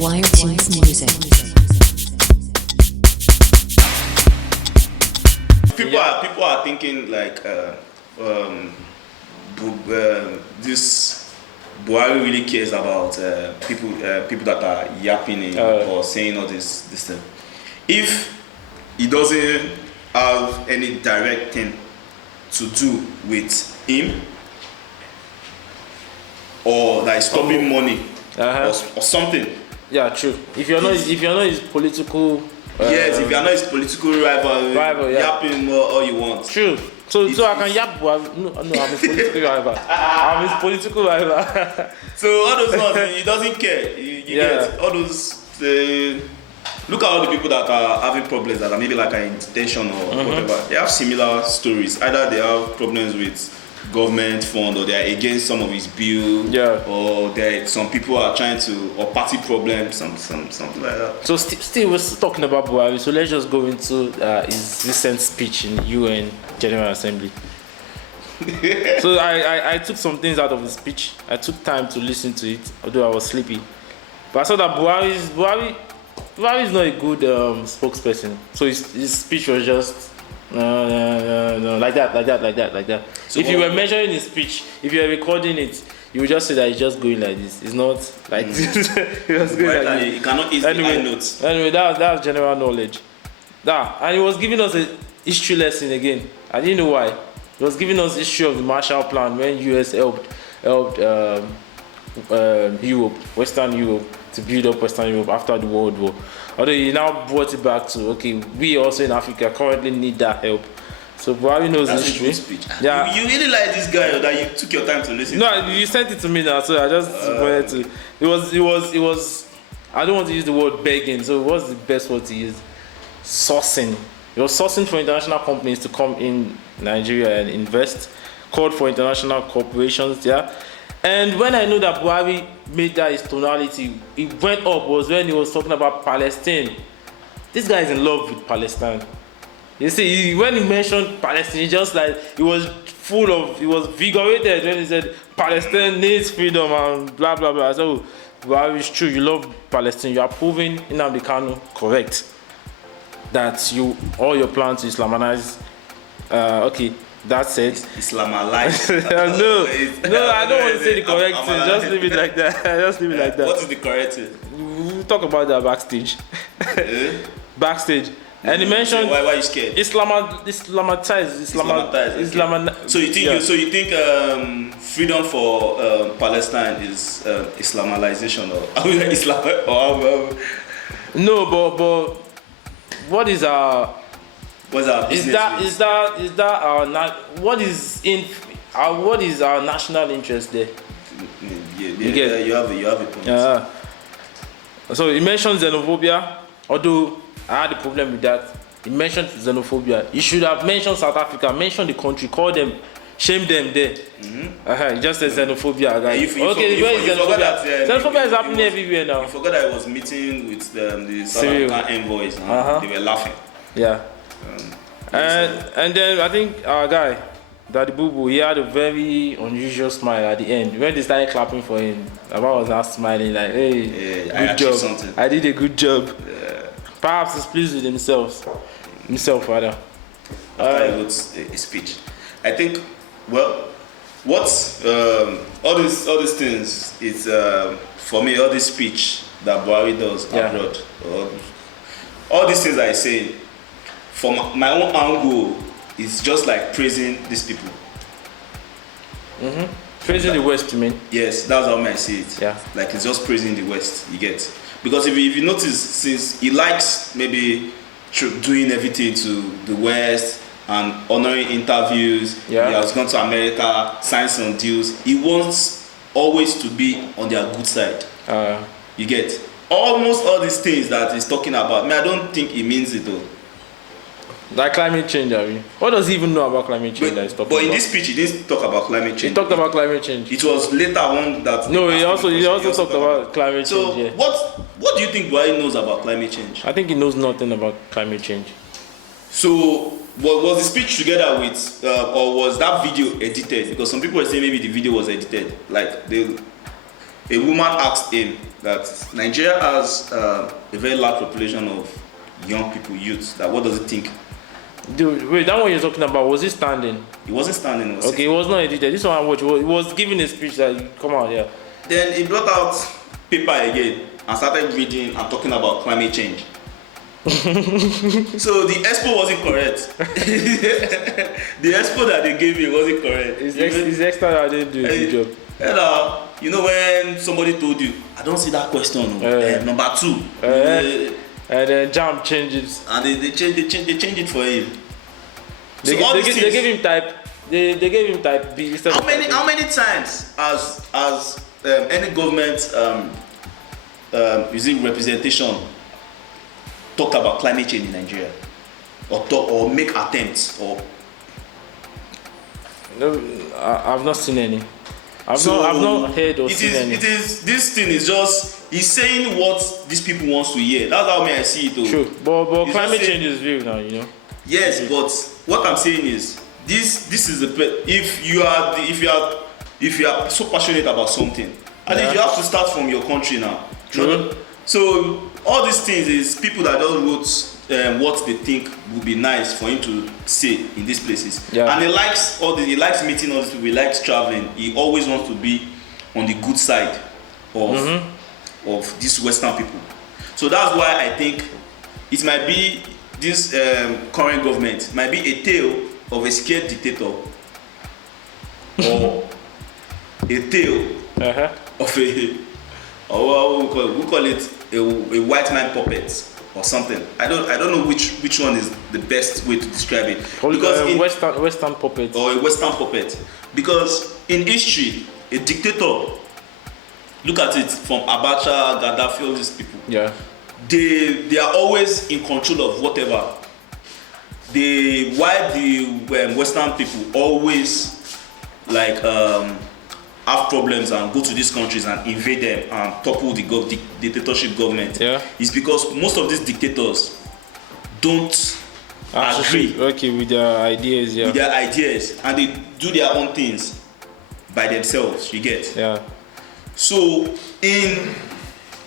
Wiretunes Music. People are thinking like this Buhari really cares about people that are yapping or saying all this thing. If he doesn't have any direct thing to do with him, or that is stopping money or something. Yeah, true. If you're not his political. Yes, if you're not his political rival, yapping all you want. True. So I can yap. No, I'm his political rival. I'm his political rival. So all those ones, he doesn't care. You get all those. Look at all the people that are having problems that are maybe like an intention or whatever. They have similar stories. Either they have problems with government fund, or they are against some of his bill, or some people are trying to, or party problems, something like that. So still we're still talking about Buhari. So let's just go into his recent speech in UN General Assembly. So I took some things out of the speech. I took time to listen to it, although I was sleepy. But I saw that Buhari is not a good spokesperson. So his speech was just like that. So if you were measuring his speech, if you were recording it, you would just say that he's just going like this. It's not like this. He was going like this. He cannot easily high notes. Anyway, that was general knowledge. And he was giving us a history lesson again. I didn't know why. He was giving us history of the Marshall Plan when US helped Europe, Western Europe, to build up Western Europe after the World War. Although he now brought it back to, okay, we also in Africa currently need that help. So Buhari knows That's history. A good speech. Yeah. You really like this guy, or that you took your time to listen to? No, you sent it to me now, so I just wanted to. It was. I don't want to use the word begging. So what's the best word to use? Sourcing. He was sourcing for international companies to come in Nigeria and invest. Called for international corporations, And when I know that Buhari made that his tonality, it went up, was when he was talking about Palestine. This guy is in love with Palestine. You see, when he mentioned Palestine, just like he was vigorated when he said Palestine needs freedom and blah blah blah. So Buhari, it's true, you love Palestine. You are proving Nnamdi Kanu correct that all your plans to Islamanize. That's it. Islamalize. No, I don't want to say the correct thing. Just leave it like that. What is the correct thing? We'll talk about that backstage. Backstage. And he mentioned why are you scared? Islamatize. So you think freedom for Palestine is Islamalization or Islam or No, but what is our is that our national interest there? You have a point. So he mentioned xenophobia, although I had a problem with that. He mentioned xenophobia. He should have mentioned South Africa, mentioned the country, call them, shame them there. He just said xenophobia, guys. Xenophobia? Xenophobia is happening everywhere now. You forgot that I was meeting with the South African envoys. They were laughing. Yeah. And then I think our guy, Daddy Boo Boo, he had a very unusual smile at the end. When they started clapping for him, Baba was not smiling like, hey, good job. I did a good job. Yeah. Perhaps he's pleased with himself rather. After he wrote a speech. I think, well, what's all these things is for me, all this speech that Buhari does abroad, all these things I say, from my own angle, it's just like praising these people. Praising the West, you mean? Yes, that's how I see it. Yeah. Like it's just praising the West, you get. Because if you notice, since he likes maybe doing everything to the West and honoring interviews, he has gone to America, signed some deals, he wants always to be on their good side. You get. Almost all these things that he's talking about, I don't think he means it though. Like climate change, I mean. What does he even know about climate change that he's talking about? But in this speech, he didn't talk about climate change. He talked about climate change. It was later on that... No, he also talked about climate change. So, what do you think Buhari knows about climate change? I think he knows nothing about climate change. So, was the speech together with, or was that video edited? Because some people were saying maybe the video was edited. Like, a woman asked him that Nigeria has a very large population of young people, youths. That what does he think? Dude, wait, that one you're talking about, was he standing? He wasn't standing. Okay, it was not edited. This one I watched, he was giving a speech that come out, yeah. Then he brought out paper again and started reading and talking about climate change. So the expo wasn't correct. The expo that they gave me wasn't correct. It's extra that I didn't do a good job. And, you know when somebody told you, I don't see that question. Number 2. And then Jam changes. And they changed it for him. They gave him type. They gave him type B. How many times has any government using representation talked about climate change in Nigeria, or make attempts, or? No, I've not seen any. I've not heard or seen any. This thing is just, he's saying what these people wants to hear. That's how I see it. True, but climate change is real now, you know. Yes, but what I'm saying is this is if you are so passionate about something, I think you have to start from your country now. True. So all these things is people that just wrote what they think would be nice for him to say in these places. Yeah. And he likes meeting all these people, he likes traveling. He always wants to be on the good side of these Western people. So that's why I think it might be this current government might be a tale of a scared dictator, or a tale of we call it a white man puppet or something. I don't know which one is the best way to describe it. Because Western puppet. Or a Western puppet. Because in history, a dictator, look at it from Abacha, Gaddafi, all these people. Yeah. They are always in control of whatever. Why the Western people always like have problems and go to these countries and invade them and topple the dictatorship government, is because most of these dictators don't agree with their ideas, with their ideas, and they do their own things by themselves. You get? Yeah. So in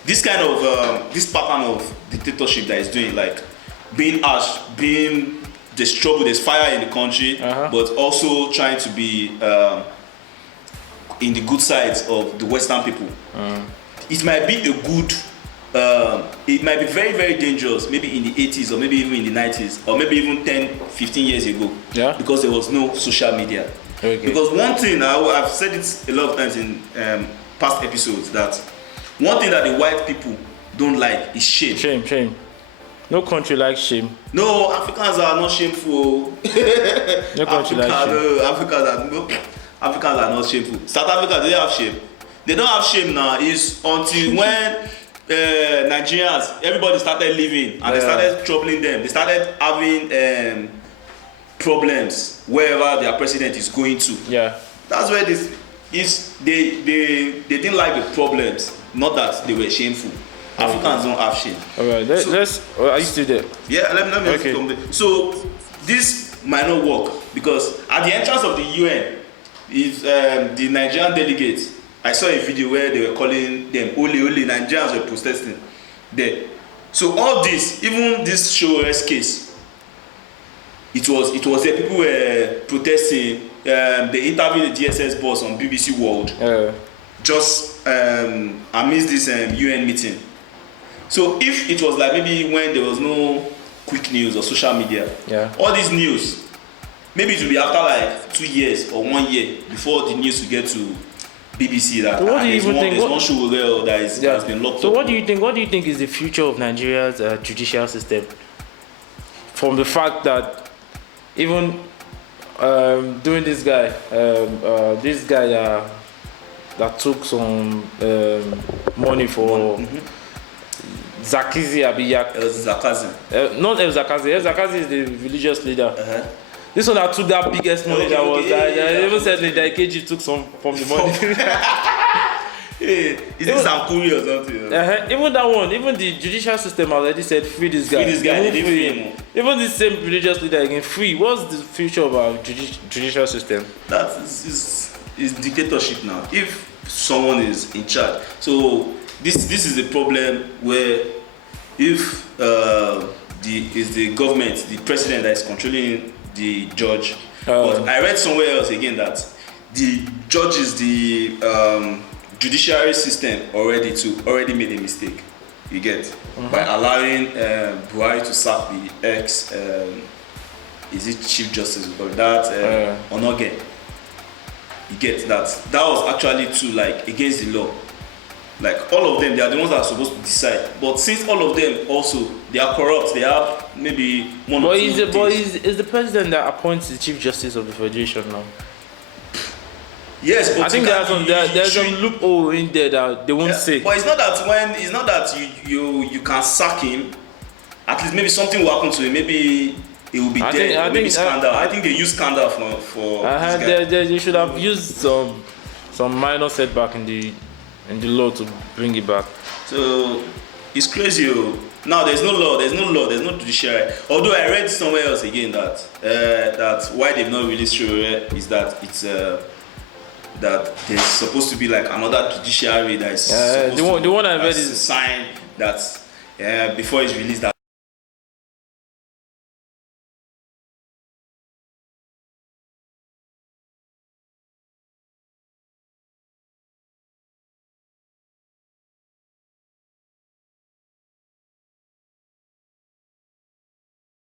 this kind of this pattern of dictatorship that is doing, like being harsh, there's trouble, there's fire in the country, but also trying to be in the good sides of the Western people. It might be a good, it might be very, very dangerous, maybe in the 80s or maybe even in the 90s or maybe even 10, 15 years ago, because there was no social media. Okay. Because one thing, I've said it a lot of times in past episodes, that one thing that the white people don't like is shame. Shame. No country likes shame. No, Africans are not shameful. No country likes shame. No, Africans are not shameful. South Africa, do they have shame? They don't have shame now. It's until when Nigerians, everybody started leaving and they started troubling them. They started having problems wherever their president is going to. Yeah. That's where this is. They didn't like the problems, not that they were shameful. Africans don't have shame. All right, are you still there? Yeah, let me come there. So this might not work because at the entrance of the UN, is the Nigerian delegates. I saw a video where they were calling them Ole. Nigerians were protesting there. So all this, even this show case, it was there. People were protesting. They interviewed the DSS boss on BBC World. Just amidst this UN meeting. So if it was like maybe when there was no quick news or social media, all this news, maybe it will be after like 2 years or 1 year before the news will get to BBC that there's one show there that has been locked up. So what do you think is the future of Nigeria's judicial system? From the fact that even doing this guy that took some money for Zakizi Abiyak. Zakazi. Not El Zakazi. El Zakazi is the religious leader. This one that took that biggest money I even said that KG took some from the money. Is this Sankuri or something? Even that one, even the judicial system already said free this guy. Even the same religious leader again, free. What's the future of our judicial system? That is dictatorship now. If someone is in charge. So this is the problem where if the government, the president that is controlling the judge. But I read somewhere else again that the judges, the judiciary system already made a mistake. You get by allowing Buhari to sack the ex. Is it Chief Justice or that Onoge? You get that was actually too like against the law. Like all of them, they are the ones that are supposed to decide. But since all of them also they are corrupt, they have maybe one or two. But is the president that appoints the Chief Justice of the Federation now? Yes, but I think there's some loophole in there that they won't say. But it's not that you can sack him. At least maybe something will happen to him. Maybe he will be dead. Maybe scandal. I think they use scandal for. They should have used some minor setback in the law to bring it back. So it's crazy. Now there's no law, there's no judiciary. Although I read somewhere else again that why they've not released Sowore is that it's that there's supposed to be like another judiciary that is the one I read is a sign that before it's released that